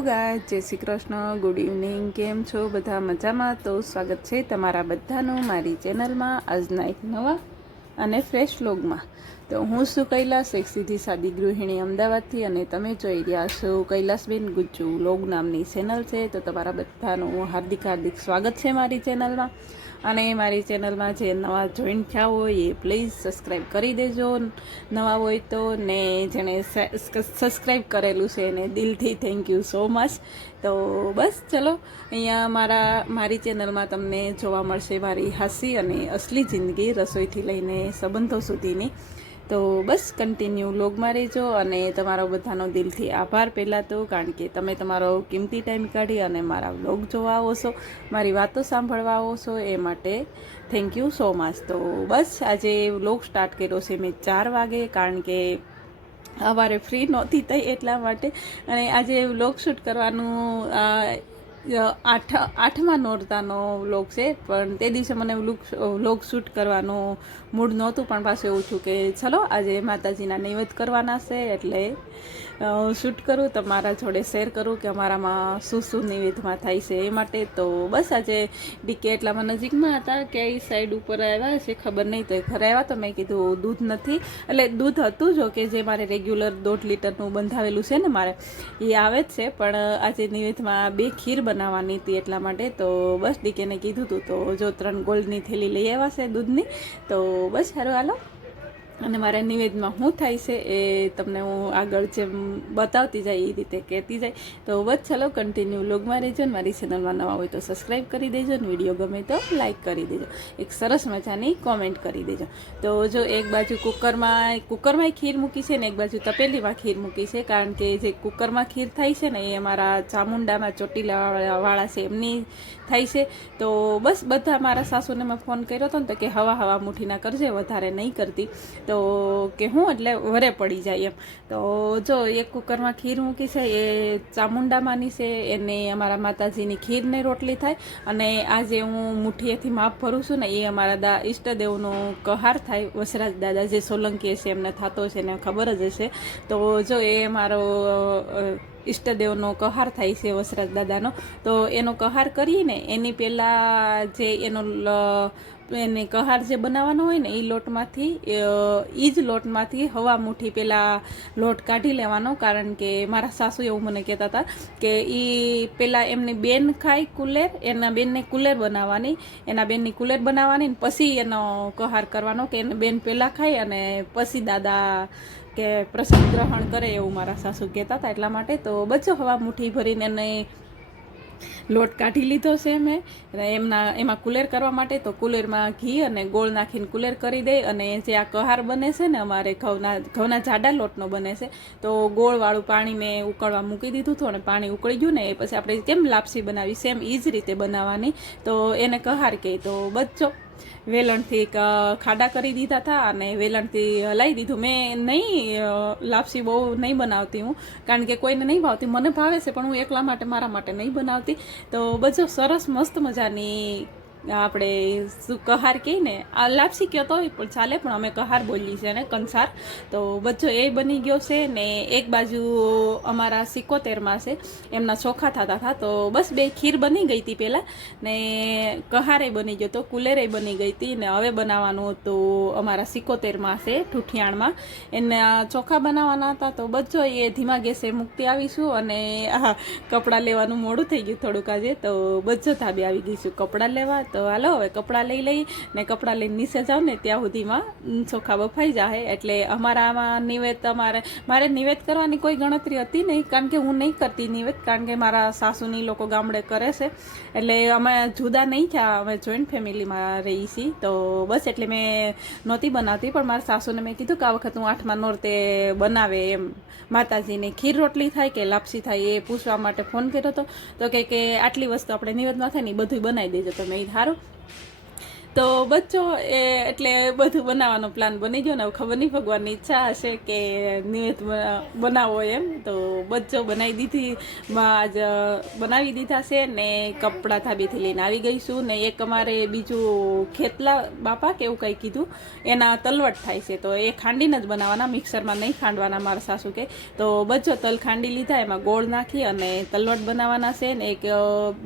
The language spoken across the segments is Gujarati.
ગાય જય શ્રી કૃષ્ણ ગુડ ઇવનિંગ કેમ છો? બધા મજામાં? તો સ્વાગત છે તમારા બધાનું મારી ચેનલમાં આજના એક નવા અને ફ્રેશ લોગમાં તો હું શું કૈલાસ, એક સીધી સાદી ગૃહિણી અમદાવાદથી અને તમે જોઈ રહ્યા છો કૈલાસબેન ગુજ્જુ લોગ નામની ચેનલ છે. તો તમારા બધાનું હાર્દિક હાર્દિક સ્વાગત છે મારી ચેનલમાં અને મારી ચેનલમાં જે નવા જોઈન થયા હોય એ પ્લીઝ સબસ્ક્રાઈબ કરી દેજો. નવા હોય તો ને જેણે સબસ્ક્રાઈબ કરેલું છે એને દિલથી થેન્ક યુ સો મચ તો બસ ચલો, અહીંયા મારા, મારી ચેનલમાં તમને જોવા મળશે મારી હાસી અને અસલી જિંદગી રસોઈથી લઈને સંબંધો સુધીની. તો બસ કન્ટિન્યુ લોગમાં રહેજો અને તમારો બધાનો દિલથી આભાર પહેલાં તો, કારણ કે તમે તમારો કિંમતી ટાઈમ કાઢી અને મારા વ્લોગ જોવા આવો છો, મારી વાતો સાંભળવા આવો છો એ માટે થેન્ક યુ સો મચ તો બસ આજે વ્લોગ સ્ટાર્ટ કર્યો છે મેં ચાર વાગે, કારણ કે અમારે ફ્રી નહોતી થઈ એટલા માટે અને આજે વ્લોગ શૂટ કરવાનું આઠ, આઠમા નોરતાનો વ્લોગ છે, પણ તે દિવસે મને વ્લોગ શૂટ કરવાનું મૂડ નહોતું, પણ પાછું એવું છું કે ચલો, આજે માતાજીના નૈવેદ્ય કરવાના છે, એટલે શૂટ કરું તમારા જોડે શેર કરું કે અમારામાં શું શું નૈવેદ્યમાં થાય છે એ માટે. તો બસ આજે ડીકે એટલામાં નજીકમાં હતા કે એ સાઈડ ઉપર આવ્યા છે ખબર નહીં તો ઘરે આવ્યા તો મેં કીધું દૂધ નથી. એટલે દૂધ હતું જો કે જે મારે રેગ્યુલર દોઢ લીટરનું બંધાવેલું છે ને મારે, એ આવે જ છે. પણ આજે નૈવેદ્યમાં બે ખીર બનાવવાની હતી એટલા માટે. તો બસ ડીકેને કીધું હતું તો જો ત્રણ ગોલ્ડની થેલી લઈ આવ્યા છે દૂધની. તો બસ સારું, હાલો. અને મારા નિવેદમાં શું થાય છે એ તમને હું આગળ જેમ બતાવતી જાય એ રીતે કહેતી જાય. તો બસ ચલો કન્ટિન્યુ લોગમાં રહેજો ને મારી ચેનલમાં નવા હોય તો સબસ્ક્રાઈબ કરી દેજો ને વીડિયો ગમે તો લાઇક કરી દેજો. એક સરસ મજાની કોમેન્ટ કરી દેજો. તો જો એક બાજુ કુકરમાં કુકરમાં ખીર મૂકી છે ને એક બાજુ તપેલીમાં ખીર મૂકી છે કારણ કે જે કુકરમાં ખીર થાય છે ને એ અમારા ચામુંડામાં ચોટીલાવાળા છે એમની થાય છે. તો બસ બધા મારા સાસુને મેં ફોન કર્યો હતો ને તો કે હવા હવા મુઠ્ઠીના કરજે, વધારે નહીં કરતી. તો કે હું એટલે વરે પડી જાય એમ. તો જો એક કુકરમાં ખીર મૂકી છે, એ ચામુંડામાંની છે, એને અમારા માતાજીની ખીરને રોટલી થાય અને આજે હું મુઠ્ઠીએથી માપ ભરું છું ને, એ અમારા દા, ઈષ્ટદેવનો કહાર થાય, વસરાજ દાદા જે સોલંકી છે એમને થતો છે એને ખબર જ હશે. તો જો એ મારો ઈષ્ટદેવનો કહાર થાય છે, વસરાજ દાદાનો, તો એનો કહાર કરીને એની પહેલાં જે એનો એને કહાર જે બનાવવાનો હોય ને એ લોટમાંથી એ જ લોટમાંથી હવા મુઠ્ઠી પહેલાં લોટ કાઢી લેવાનો. કારણ કે મારા સાસુ એવું મને કહેતા હતા કે એ પહેલાં એમની બેન ખાય કુલેર, એના બેનને કુલેર બનાવવાની. એના બેનની કુલેર બનાવવાની પછી એનો કહાર કરવાનો કે એને બેન પહેલાં ખાય અને પછી દાદા કે પ્રસાદ ગ્રહણ કરે એવું મારા સાસુ કહેતા હતા. એટલા માટે તો બચો હવા મુઠ્ઠી ભરીને એને લોટ કાઢી લીધો છે મેં. અને એમના, એમાં કુલેર કરવા માટે તો કુલેરમાં ઘી અને ગોળ નાખીને કુલેર કરી દઈ અને જે આ કહાર બને છે ને અમારે ઘઉંના ઘઉંના જાડા લોટનો બને છે, તો ગોળવાળું પાણી મેં ઉકળવા મૂકી દીધું હતું અને પાણી ઉકળી ગયું ને એ પછી આપણે કેમ લાપસી બનાવી, સેમ એ જ રીતે બનાવવાની. તો એને કહાર કહે તો બચ્ચો વેલણથી એક ખાડા કરી દીધા હતા અને વેલણથી લાવી દીધું મેં નહીં લાપસી બહુ નહીં બનાવતી હું, કારણ કે કોઈને નહીં ભાવતી. મને ભાવે છે, પણ હું એકલા માટે, મારા માટે નહીં બનાવતી. તો બધો સરસ, મસ્ત મજાની આપણે શું કહાર કહીએ ને, આ લાપસી કહો તો પણ ચાલે, પણ અમે કહાર બોલીએ છીએ ને, કંસાર. તો બચ્ચો એ બની ગયો છે ને, એક બાજુ અમારા સિકોતેરમાં છે, એમના ચોખા થતા હતા, તો બસ બે ખીર બની ગઈ હતી પહેલાં, ને કહારે બની ગયો તો કુલેરે બની ગઈ હતી, ને હવે બનાવવાનું હતું અમારા સિકોતેરમાં છે, ઠુઠિયાણમાં. એના ચોખા બનાવવાના હતા, તો બચ્ચો એ ધીમા ગેસે મુક્તિ આવીશું અને આ કપડાં લેવાનું મોડું થઈ ગયું થોડુંક આજે, તો બચ્ચો ધાબે આવી ગઈશું કપડાં લેવા તો હાલો, હવે કપડાં લઈ લઈ ને કપડાં લઈને નીચે જાઉં ને ત્યાં સુધીમાં ચોખા બફાઈ જાય એટલે અમારામાં નિવેદ અમારે મારે નિવેદ કરવાની કોઈ ગણતરી હતી નહીં, કારણ કે હું નહીં કરતી નિવેદ, કારણ કે મારા સાસુની લોકો ગામડે કરે છે. એટલે અમે જુદા નહીં થયા, અમે જોઈન્ટ ફેમિલીમાં રહી છીએ તો બસ એટલે મેં નહોતી બનાવતી, પણ મારા સાસુને મેં કીધું કે આ વખત હું આઠમા નોરતે બનાવે એમ. માતાજીને ખીર રોટલી થાય કે લાપસી થાય એ પૂછવા માટે ફોન કર્યો હતો તો કે આટલી વસ્તુ આપણે નિવેદમાં થાય ને એ બધું બનાવી દેજો. તમે સારું તો બચ્ચો, એ એટલે બધું બનાવવાનો પ્લાન બની ગયો ને. ખબર નહીં, ભગવાનની ઈચ્છા હશે કે નિવેદ બનાવો એમ. તો બચ્ચો બનાવી દીધી આજ બનાવી દીધા છે ને કપડાં થાબીથી લઈને આવી ગઈ છું ને એક અમારે બીજું ખેતલા બાપા કે એવું કંઈ કીધું, એના તલવટ થાય છે. તો એ ખાંડીને જ બનાવવાના, મિક્સરમાં નહીં ખાંડવાના મારા સાસુ કે. તો બચ્ચો તલ ખાંડી લીધા, એમાં ગોળ નાખી અને તલવટ બનાવવાના છે ને એક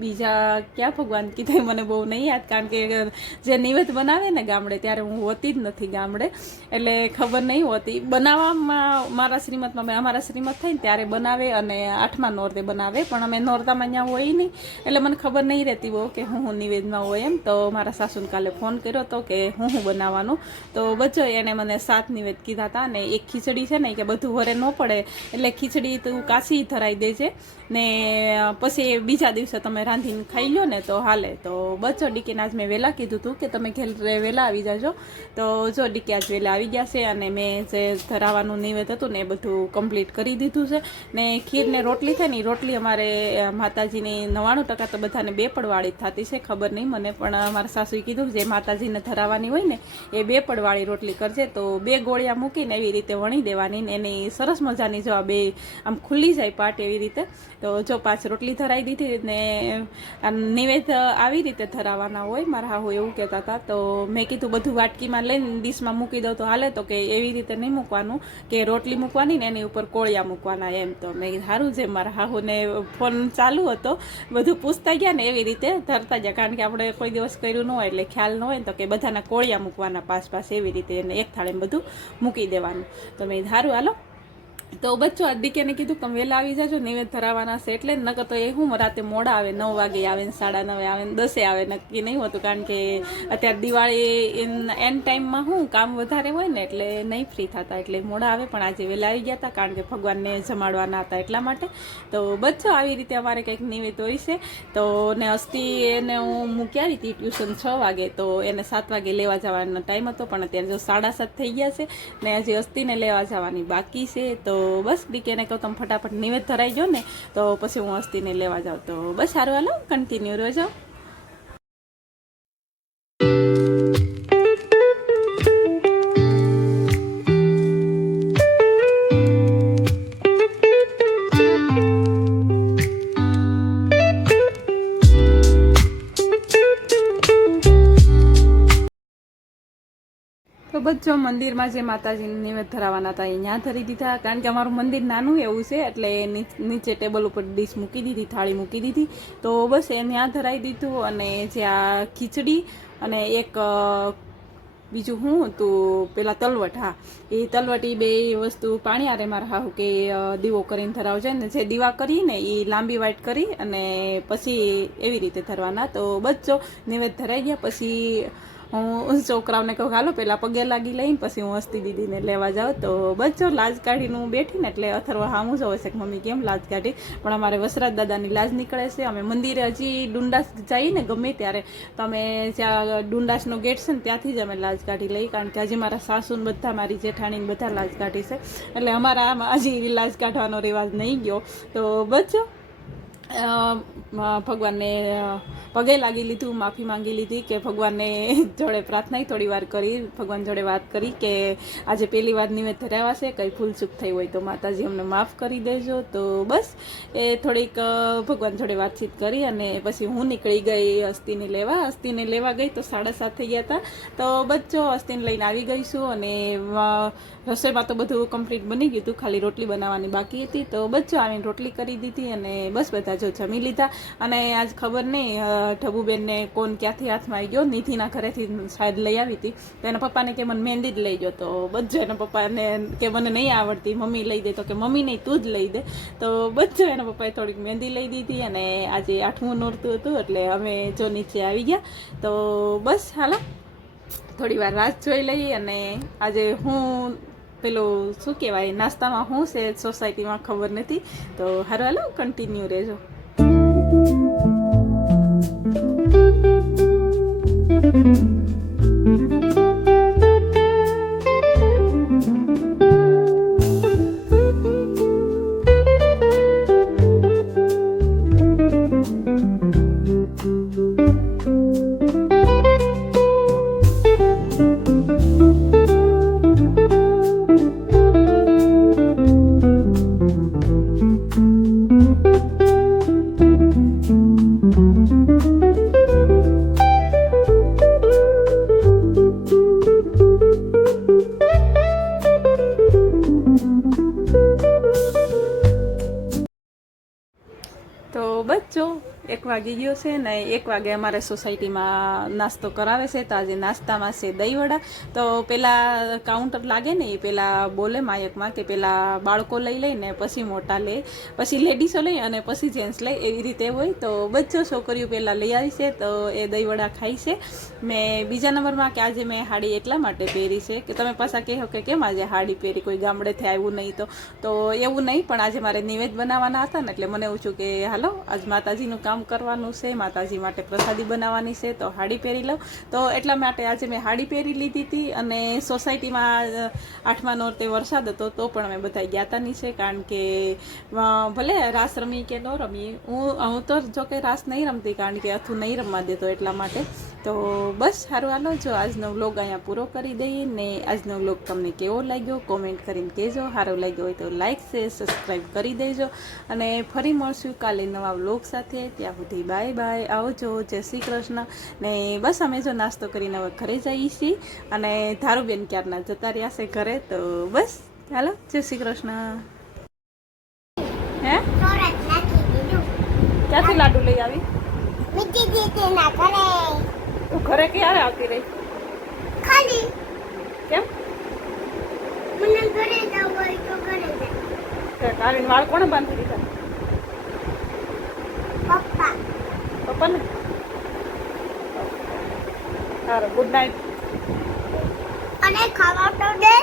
બીજા ક્યાં ભગવાન કીધા મને બહુ નહીં યાદ, કારણ કે જે નિવેદ બનાવે ને ગામડે, ત્યારે હું હોતી જ નથી ગામડે. એટલે ખબર નહીં હોતી. બનાવવામાં મારા શ્રીમતમાં મેં અમારા શ્રીમત થઈને ત્યારે બનાવે અને આઠમા નોરતે બનાવે, પણ અમે નોરતામાં અહીંયા હોય નહીં. એટલે મને ખબર નહીં રહેતી બહુ કે હું હું નિવેદમાં હોય એમ. તો મારા સાસુને કાલે ફોન કર્યો હતો કે હું હું બનાવવાનું. તો બચો એણે મને સાત નિવેદ કીધા હતા અને એક ખીચડી છે ને કે બધું વરે ન પડે. એટલે ખીચડી તું કાશી ધરાઈ દેજે. ને પછી બીજા દિવસે તમે રાંધીને ખાઈ લો ને તો હાલે. તો બચો ડીકીને આજ મેં વહેલા કીધું હતું કે તમે ઘેર વહેલા આવી જાજો. તો જો ડીકી આજ વહેલા આવી ગયા છે અને મેં જે ધરાવાનું નિવેદ હતું ને એ બધું કમ્પ્લીટ કરી દીધું છે. ને ખીરને રોટલી થાય ને રોટલી અમારે માતાજીની નવ્વાણું ટકા તો બધાને બે પડવાળી થતી છે, ખબર નહીં મને, પણ મારા સાસુએ કીધું જે માતાજીને ધરાવવાની હોય ને એ બે પડવાળી રોટલી કરજે. તો બે ગોળિયા મૂકીને એવી રીતે વણી દેવાની ને એની સરસ મજાની જો આ બે આમ ખુલ્લી જાય પાટ એવી રીતે તો જો પાંચ રોટલી ધરાવી દીધી ને નિવેદ આવી રીતે ધરાવવાના હોય, મારા હાહુ એવું કહેતા હતા, તો મેં કીધું બધું વાટકીમાં લઈને ડીશમાં મૂકી દઉં તો હાલે, તો કે એવી રીતે નહીં મૂકવાનું, કે રોટલી મૂકવાની ને એની ઉપર કોળિયા મૂકવાના એમ. તો મેં સારું છે. મારા હાહુને ફોન ચાલુ હતો, બધું પૂછતા ગયા ને એવી રીતે ધરતા ગયા, કારણ કે આપણે કોઈ દિવસ કર્યું ન હોય એટલે ખ્યાલ ન હોય ને તો કે બધાના કોળિયા મૂકવાના પાસ પાસ એવી રીતે એને એક થાળે બધું મૂકી દેવાનું. તો મેં ધારું હાલો. તો બચ્ચો દીકેને કીધું તમે વહેલા આવી જાજો નિવેદ ધરાવવાના છે એટલે નકર તો એ હું રાતે મોડા આવે, નવ વાગે આવે ને સાડા નવે આવે ને દસે આવે, નક્કી નહીં હોતું કારણ કે અત્યારે દિવાળી એન ટાઈમમાં હું કામ વધારે હોય ને એટલે નહીં ફ્રી થતા, એટલે મોડા આવે પણ આજે વહેલા આવી ગયા હતા કારણ કે ભગવાનને જમાડવાના હતા એટલા માટે. તો બચ્ચો આવી રીતે અમારે કંઈક નિવેદ હોય છે. તો ને અસ્તી એને હું મૂક્યા હતી ટ્યુશન છ વાગે, તો એને સાત વાગે લેવા જવાનો ટાઈમ હતો, પણ અત્યારે જો સાડા સાત થઈ ગયા છે ને હજી અસ્થિને લેવા જવાની બાકી છે, તો બસ દીકેને કહું તમે ફટાફટ નિવેદ ધરાઈ જાઓ ને, તો પછી હું અસ્તીને લેવા જાઉં. તો બસ, સારું, હાલો કન્ટિન્યુ રહેજો મંદિરમાં જે માતાજીને નિવેદ ધરાવવાના હતા, એ ત્યાં ધરી દીધા. કારણ કે અમારું મંદિર નાનું એવું છે, એટલે નીચે ટેબલ ઉપર ડીશ મૂકી દીધી, થાળી મૂકી દીધી. તો બસ એ ત્યાં ધરાવી દીધું અને જે આ ખીચડી અને એક બીજું હું તો પેલા તલવટ, હા. એ તલવટ એ બે વસ્તુ પાણી આરે મારા હાહુ કે દીવો કરીને ધરાવજે ને જે દીવા કરીને એ લાંબી વાઈટ કરી અને પછી એવી રીતે ધરવાના. તો બચ્ચો નિવેદ ધરાઈ ગયા, પછી હું છોકરાઓને કહું હાલો, પેલા પગે લાગી લઈને પછી હું હસ્તી દીદીને લેવા જાઉં. તો બચ્ચો લાજ કાઢીને હું બેઠી ને એટલે અથર્વ હામું જ છે કે, મમ્મી, કેમ લાજ કાઢી? પણ અમારે વસરાજ દાદાની લાજ નીકળે છે. અમે મંદિરે હજી ડુંડાસ જઈએ ને ગમે ત્યારે તો અમે જ્યાં ડુંડાસનો ગેટ છે ને ત્યાંથી જ અમે લાજ કાઢી લઈ કારણ કે હજી મારા સાસુને બધા, મારી જેઠાણીને બધા લાજ કાઢી છે. એટલે અમારા હજી લાજ કાઢવાનો રિવાજ નહીં ગયો. તો બચ્ચો ભગવાનને પગે લાગી લીધું, માફી માંગી લીધી કે ભગવાનને જોડે પ્રાર્થના થોડી વાર કરી, ભગવાન જોડે વાત કરી કે આજે પહેલી વાર નિવેદ ધરાવા છે, કંઈ ભૂલચૂક થઈ હોય તો માતાજી અમને માફ કરી દેજો. તો બસ, એ થોડીક ભગવાન જોડે વાતચીત કરી અને પછી હું નીકળી ગઈ અસ્થિને લેવા. અસ્થિને લેવા ગઈ તો સાડા સાત થઈ ગયા હતા. તો બચ્ચો અસ્થિને લઈને આવી ગઈ છું અને રસોઈમાં તો બધું કમ્પ્લીટ બની ગયું ખાલી રોટલી બનાવવાની બાકી હતી. તો બચ્ચો આવીને રોટલી કરી દીધી અને બસ બધા જો જમી લીધા. અને આજ ખબર નહીં ઢબુબેનને કોણ ક્યાંથી હાથમાં આવી ગયો. નિધિના ઘરેથી શાયદ લઈ આવી હતી. તો એના પપ્પાને કે મને મહેંદી જ લઈ ગયો તો બચ્ચો એના પપ્પાને કે મને નહીં આવડતી, મમ્મી લઈ દે તો કે મમ્મી નહીં, તું જ લઈ દે. તો બચ્ચો એના પપ્પાએ થોડીક મહેંદી લઈ દીધી અને આજે આઠમું નોરતું હતું એટલે અમે જો નીચે આવી ગયા. તો બસ, હાલો. થોડી વાર રાત જોઈ લઈ અને આજે હું પેલો શું કહેવાય, નાસ્તામાં શું છે સોસાયટીમાં ખબર નથી, તો હારું, હાલો કન્ટિન્યુ રહેજો. thank you વાગી ગયો છે ને એક વાગે અમારે સોસાયટીમાં નાસ્તો કરાવે છે તો આજે નાસ્તામાં છે દહીંવડા તો પેલા કાઉન્ટર લાગે ને એ પેલા બોલે માયકમાં કે પેલા બાળકો લઈ લે ને પછી મોટા લે, પછી લેડીસો લઈ અને પછી જેન્ટ્સ લે એવી રીતે હોય. તો બચ્ચો છોકરીઓ પેલા લઈ આવી છે તો એ દહીંવડા ખાય છે. મેં બીજા નંબરમાં કે આજે મેં હાડી એટલા માટે પહેરી છે કે તમે પાછા કહો કે કેમ આજે હાડી પહેરી? કોઈ ગામડેથી આવ્યું નહીં તો. તો એવું નહીં, પણ આજે મારે નિવેદ બનાવવાના હતા ને એટલે મને એવું છું કે હાલો, આજ માતાજીનું કામ કરવાનું છે, માતાજી માટે પ્રસાદી બનાવવાની છે, તો હાડી પહેરી લઉં. તો એટલા માટે આજે મેં હાડી પહેરી લીધી હતી અને સોસાયટીમાં આઠમા નોરતે વરસાદ હતો, તો પણ અમે બધા ગયા હતા છે, કારણ કે ભલે રાસ રમી કે ન રમી, હું હું તો જો કે રાસ નહીં રમતી, કારણ કે અથું નહીં રમવા દેતો એટલા માટે. તો બસ સારું હાલો જો આજનો વ્લોગ અહીંયા પૂરો કરી દઈએ ને આજનો વ્લોગ તમને કેવો લાગ્યો કોમેન્ટ કરીને કહેજો. સારો લાગ્યો હોય તો લાઈક છે સબસ્ક્રાઈબ કરી દેજો. અને ફરી મળશું કાલે નવા વ્લોગ સાથે. ત્યાં સુધી બાય બાય આવજો. જય શ્રી કૃષ્ણ. ને બસ અમે જો નાસ્તો કરીને હવે ઘરે જઈએ છીએ. અને ધારુબેન ક્યારના જતા રહ્યા છે ઘરે તો બસ ચાલો જય શ્રી કૃષ્ણ. હે? ક્યાંથી લાડુ લઈ આવી? ઘરે. તું ઘરે ક્યારે આવતી રહી? ખાલી. કેમ? મને ઘરે જવું હોય તો ઘરે જાય. કાલીન વાળ કોણે બાંધી દીધા? પપ્પા. પપ્પાને? સારું ગુડ નાઇટ અને ખાવા તો દે.